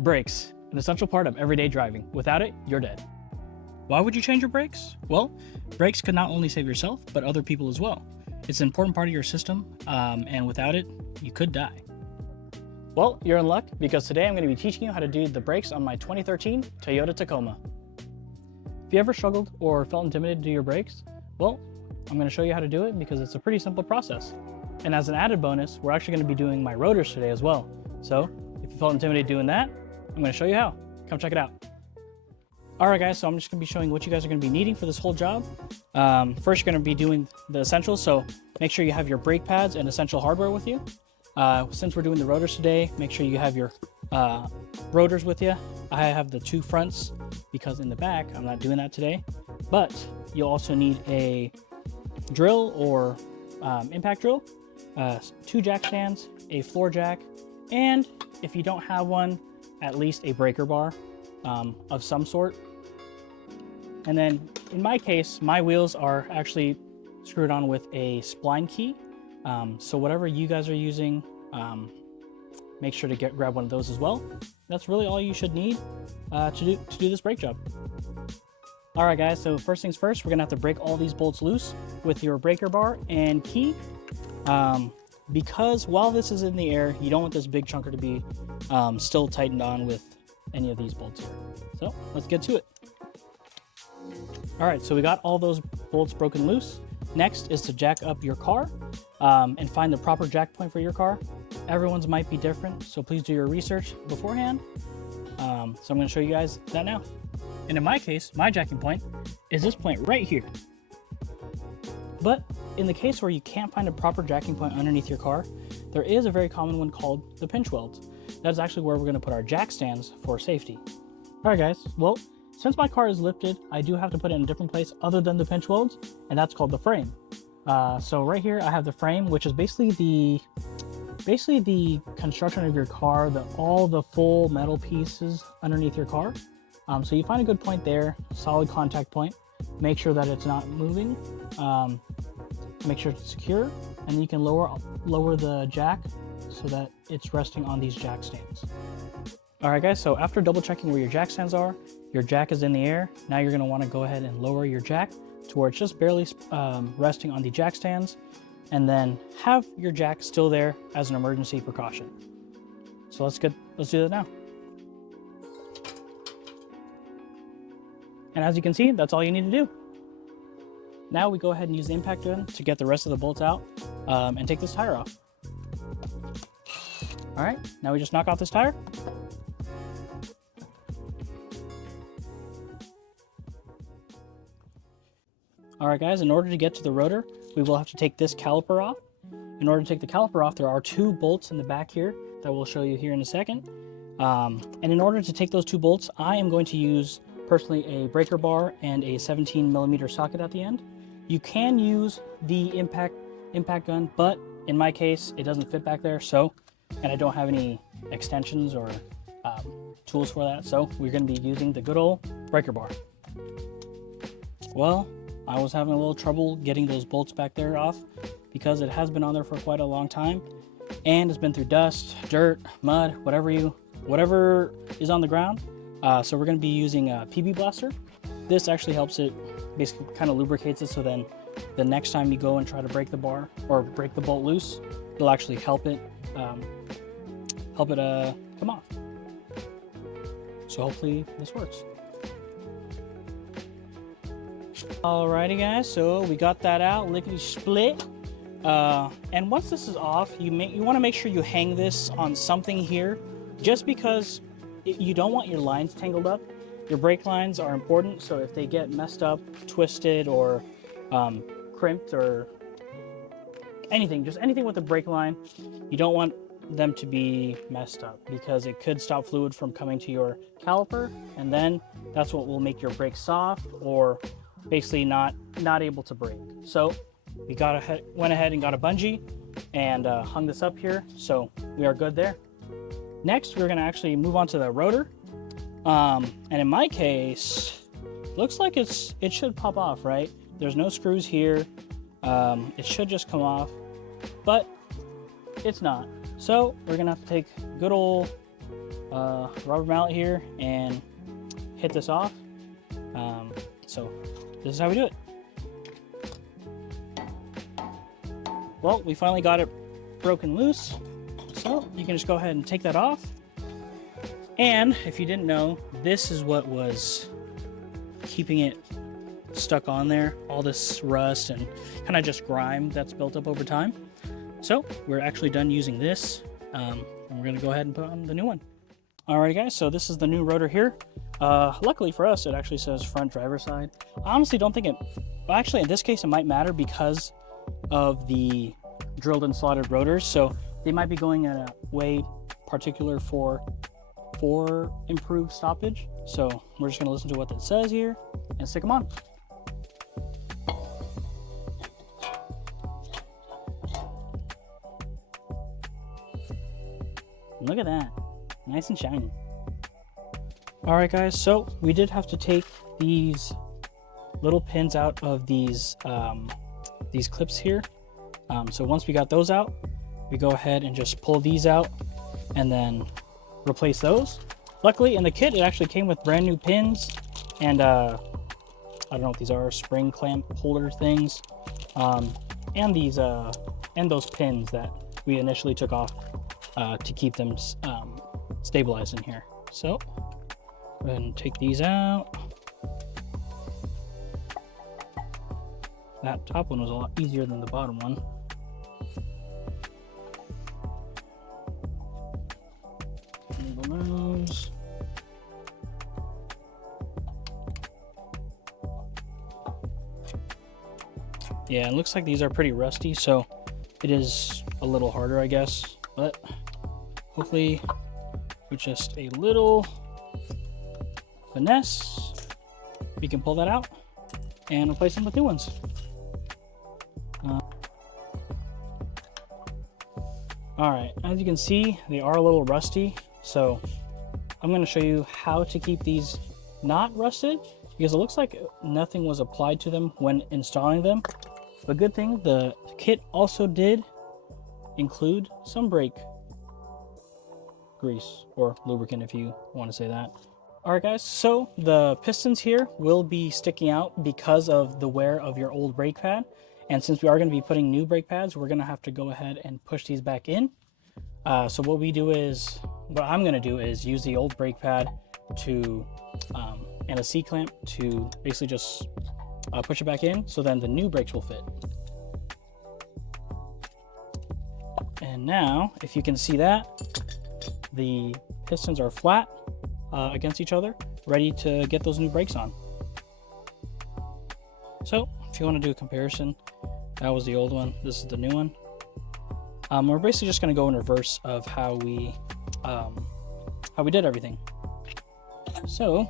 Brakes, an essential part of everyday driving. Without it, you're dead. Why would you change your brakes? Well, brakes could not only save yourself, but other people as well. It's an important part of your system, and without it, you could die. Well, you're in luck because today I'm going to be teaching you how to do the brakes on my 2013 Toyota Tacoma. If you ever struggled or felt intimidated to do your brakes, well, I'm going to show you how to do it because it's a pretty simple process. And as an added bonus, we're actually going to be doing my rotors today as well. So if you felt intimidated doing that, I'm going to show you how. Come check it out. All right, guys, so I'm just going to be showing what you guys are going to be needing for this whole job. First, you're going to be doing the essentials, so make sure you have your brake pads and essential hardware with you. Since we're doing the rotors today, make sure you have your rotors with you. I have the two fronts because in the back, I'm not doing that today. But you'll also need a drill or impact drill, two jack stands, a floor jack, and if you don't have one, at least a breaker bar of some sort. And then in my case, my wheels are actually screwed on with a spline key. So whatever you guys are using, make sure to grab one of those as well. That's really all you should need to do this brake job. All right, guys, so first things first, we're gonna have to break all these bolts loose with your breaker bar and key. Because while this is in the air, you don't want this big chunker to be still tightened on with any of these bolts here. So let's get to it. All right, so we got all those bolts broken loose. Next is to jack up your car and find the proper jack point for your car. Everyone's might be different, so please do your research beforehand. So I'm gonna show you guys that now. And in my case, my jacking point is this point right here. But in the case where you can't find a proper jacking point underneath your car, there is a very common one called the pinch welds. That's actually where we're going to put our jack stands for safety. All right, guys, well, since my car is lifted, I do have to put it in a different place other than the pinch welds, and that's called the frame. So right here, I have the frame, which is basically the construction of your car, all the full metal pieces underneath your car. So you find a good point there, solid contact point. Make sure that it's not moving. Make sure it's secure, and you can lower the jack so that it's resting on these jack stands. All right, guys, so after double checking where your jack stands are, your jack is in the air. Now you're gonna wanna go ahead and lower your jack to where it's just barely resting on the jack stands, and then have your jack still there as an emergency precaution. So let's do that now. And as you can see, that's all you need to do. Now we go ahead and use the impact gun to get the rest of the bolts out and take this tire off. All right, now we just knock off this tire. All right, guys, in order to get to the rotor, we will have to take this caliper off. In order to take the caliper off, there are two bolts in the back here that we'll show you here in a second. And in order to take those two bolts, I am going to use personally a breaker bar and a 17mm socket at the end. You can use the impact gun, but in my case, it doesn't fit back there, and I don't have any extensions or tools for that, so we're gonna be using the good old breaker bar. Well, I was having a little trouble getting those bolts back there off because it has been on there for quite a long time, and it's been through dust, dirt, mud, whatever is on the ground. So we're going to be using a PB blaster. This actually helps it, basically kind of lubricates it, so then the next time you go and try to break the bar or break the bolt loose, it'll actually help it come off. So hopefully this works. Alrighty, guys, so we got that out, lickety split. And once this is off, you want to make sure you hang this on something here, just because you don't want your lines tangled up. Your brake lines are important, so if they get messed up, twisted, or crimped, or anything with a brake line, you don't want them to be messed up because it could stop fluid from coming to your caliper, and then that's what will make your brake soft or basically not able to brake. So we went ahead and got a bungee and hung this up here, so we are good there. Next, we're going to actually move on to the rotor. And in my case, looks like it should pop off, right? There's no screws here. It should just come off, but it's not. So we're going to have to take good old rubber mallet here and hit this off. So this is how we do it. Well, we finally got it broken loose, so you can just go ahead and take that off. And if you didn't know, this is what was keeping it stuck on there, all this rust and kind of just grime that's built up over time. So we're actually done using this, and we're going to go ahead and put on the new one. Alrighty guys, so this is the new rotor here. Luckily for us, it actually says front driver's side. I honestly don't think well, actually in this case it might matter because of the drilled and slotted rotors, so they might be going in a way particular for improved stoppage. So we're just going to listen to what it says here and stick them on. Look at that, nice and shiny. All right guys, so we did have to take these little pins out of these clips here. So once we got those out, we go ahead and just pull these out and then replace those. Luckily in the kit, it actually came with brand new pins and I don't know what these are, spring clamp holder things, and these and those pins that we initially took off to keep them stabilized in here. So go ahead and take these out. That top one was a lot easier than the bottom one. Label those. Yeah, it looks like these are pretty rusty, so it is a little harder, I guess, but hopefully with just a little finesse, we can pull that out and replace them with new ones. All right, as you can see, they are a little rusty, so I'm going to show you how to keep these not rusted, because it looks like nothing was applied to them when installing them. But good thing, the kit also did include some brake grease, or lubricant if you want to say that. All right guys, so the pistons here will be sticking out because of the wear of your old brake pad. And since we are going to be putting new brake pads, we're going to have to go ahead and push these back in. So what I'm going to do is use the old brake pad to, and a C-clamp to basically just push it back in, so then the new brakes will fit. And now, if you can see that, the pistons are flat against each other, ready to get those new brakes on. So if you want to do a comparison, that was the old one, this is the new one. We're basically just going to go in reverse of how we did everything. So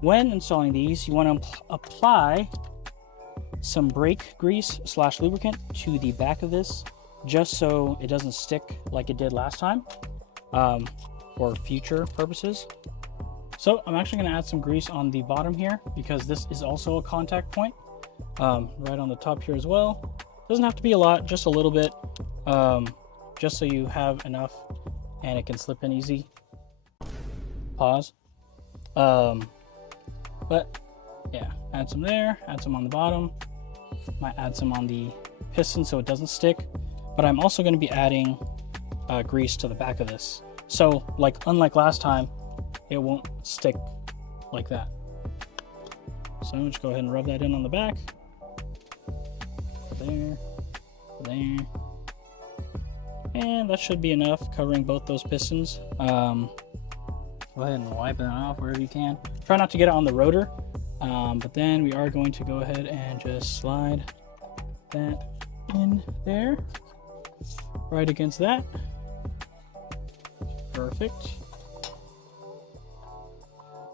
when installing these, you want to apply some brake grease / lubricant to the back of this, just so it doesn't stick like it did last time, for future purposes. So I'm actually going to add some grease on the bottom here, because this is also a contact point, right on the top here as well. Doesn't have to be a lot, just a little bit, just so you have enough and it can slip in easy. Pause. But yeah, add some there, add some on the bottom, might add some on the piston so it doesn't stick. But I'm also going to be adding grease to the back of this, so unlike last time, it won't stick like that. So just go ahead and rub that in on the back. There, there, and that should be enough, covering both those pistons. Go ahead and wipe it off wherever you can. Try not to get it on the rotor, but then we are going to go ahead and just slide that in there, right against that. Perfect.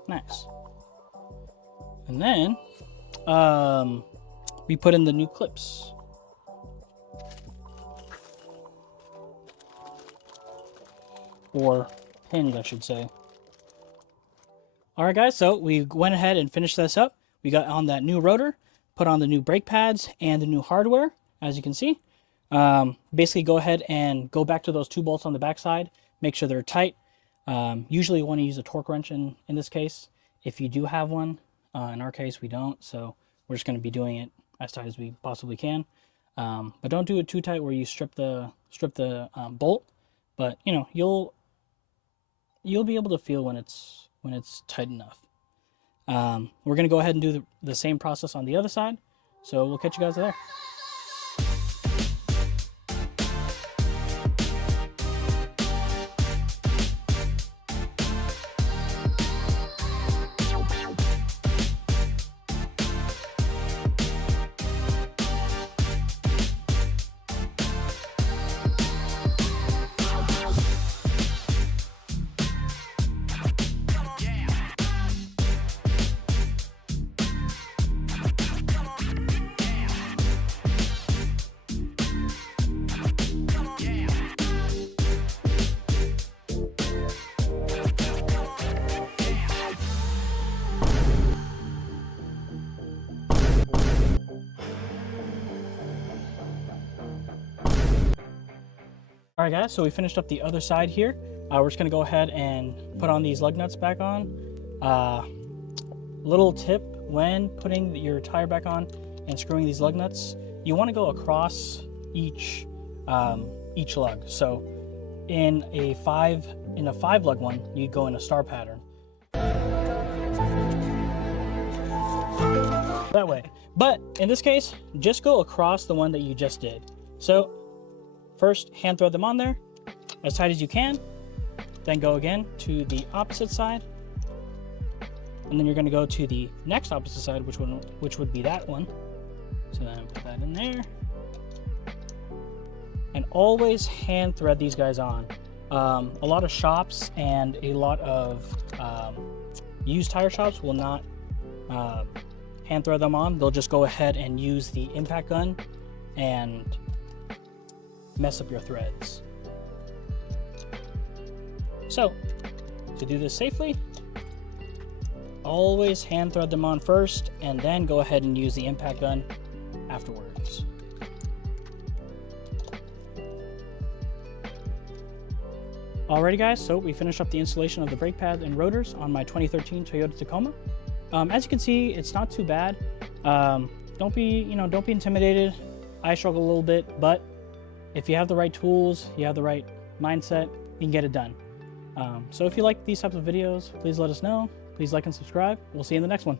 Nice. And then we put in the new clips. Or pins, I should say. Alright guys, so we went ahead and finished this up. We got on that new rotor, put on the new brake pads and the new hardware, as you can see. Basically go ahead and go back to those 2 bolts on the back side, make sure they're tight, Usually you want to use a torque wrench in this case. If you do have one, in our case we don't, so we're just going to be doing it as tight as we possibly can. But don't do it too tight where you strip the bolt. But you know, you'll be able to feel when it's tight enough. We're going to go ahead and do the same process on the other side. So we'll catch you guys there. All right, guys, so we finished up the other side here. We're just gonna go ahead and put on these lug nuts back on. Little tip when putting your tire back on and screwing these lug nuts, you wanna go across each lug. So in a five lug one, you'd go in a star pattern. That way. But in this case, just go across the one that you just did. So first, hand thread them on there as tight as you can. Then go again to the opposite side. And then you're going to go to the next opposite side, which would be that one. So then put that in there. And always hand thread these guys on. A lot of shops and a lot of used tire shops will not hand thread them on. They'll just go ahead and use the impact gun and mess up your threads. So to do this safely, always hand thread them on first and then go ahead and use the impact gun afterwards. Alrighty guys, so we finished up the installation of the brake pad and rotors on my 2013 Toyota Tacoma. As you can see, it's not too bad. Don't be intimidated. I struggle a little bit, but if you have the right tools, you have the right mindset, you can get it done. So if you like these types of videos, please let us know. Please like and subscribe. We'll see you in the next one.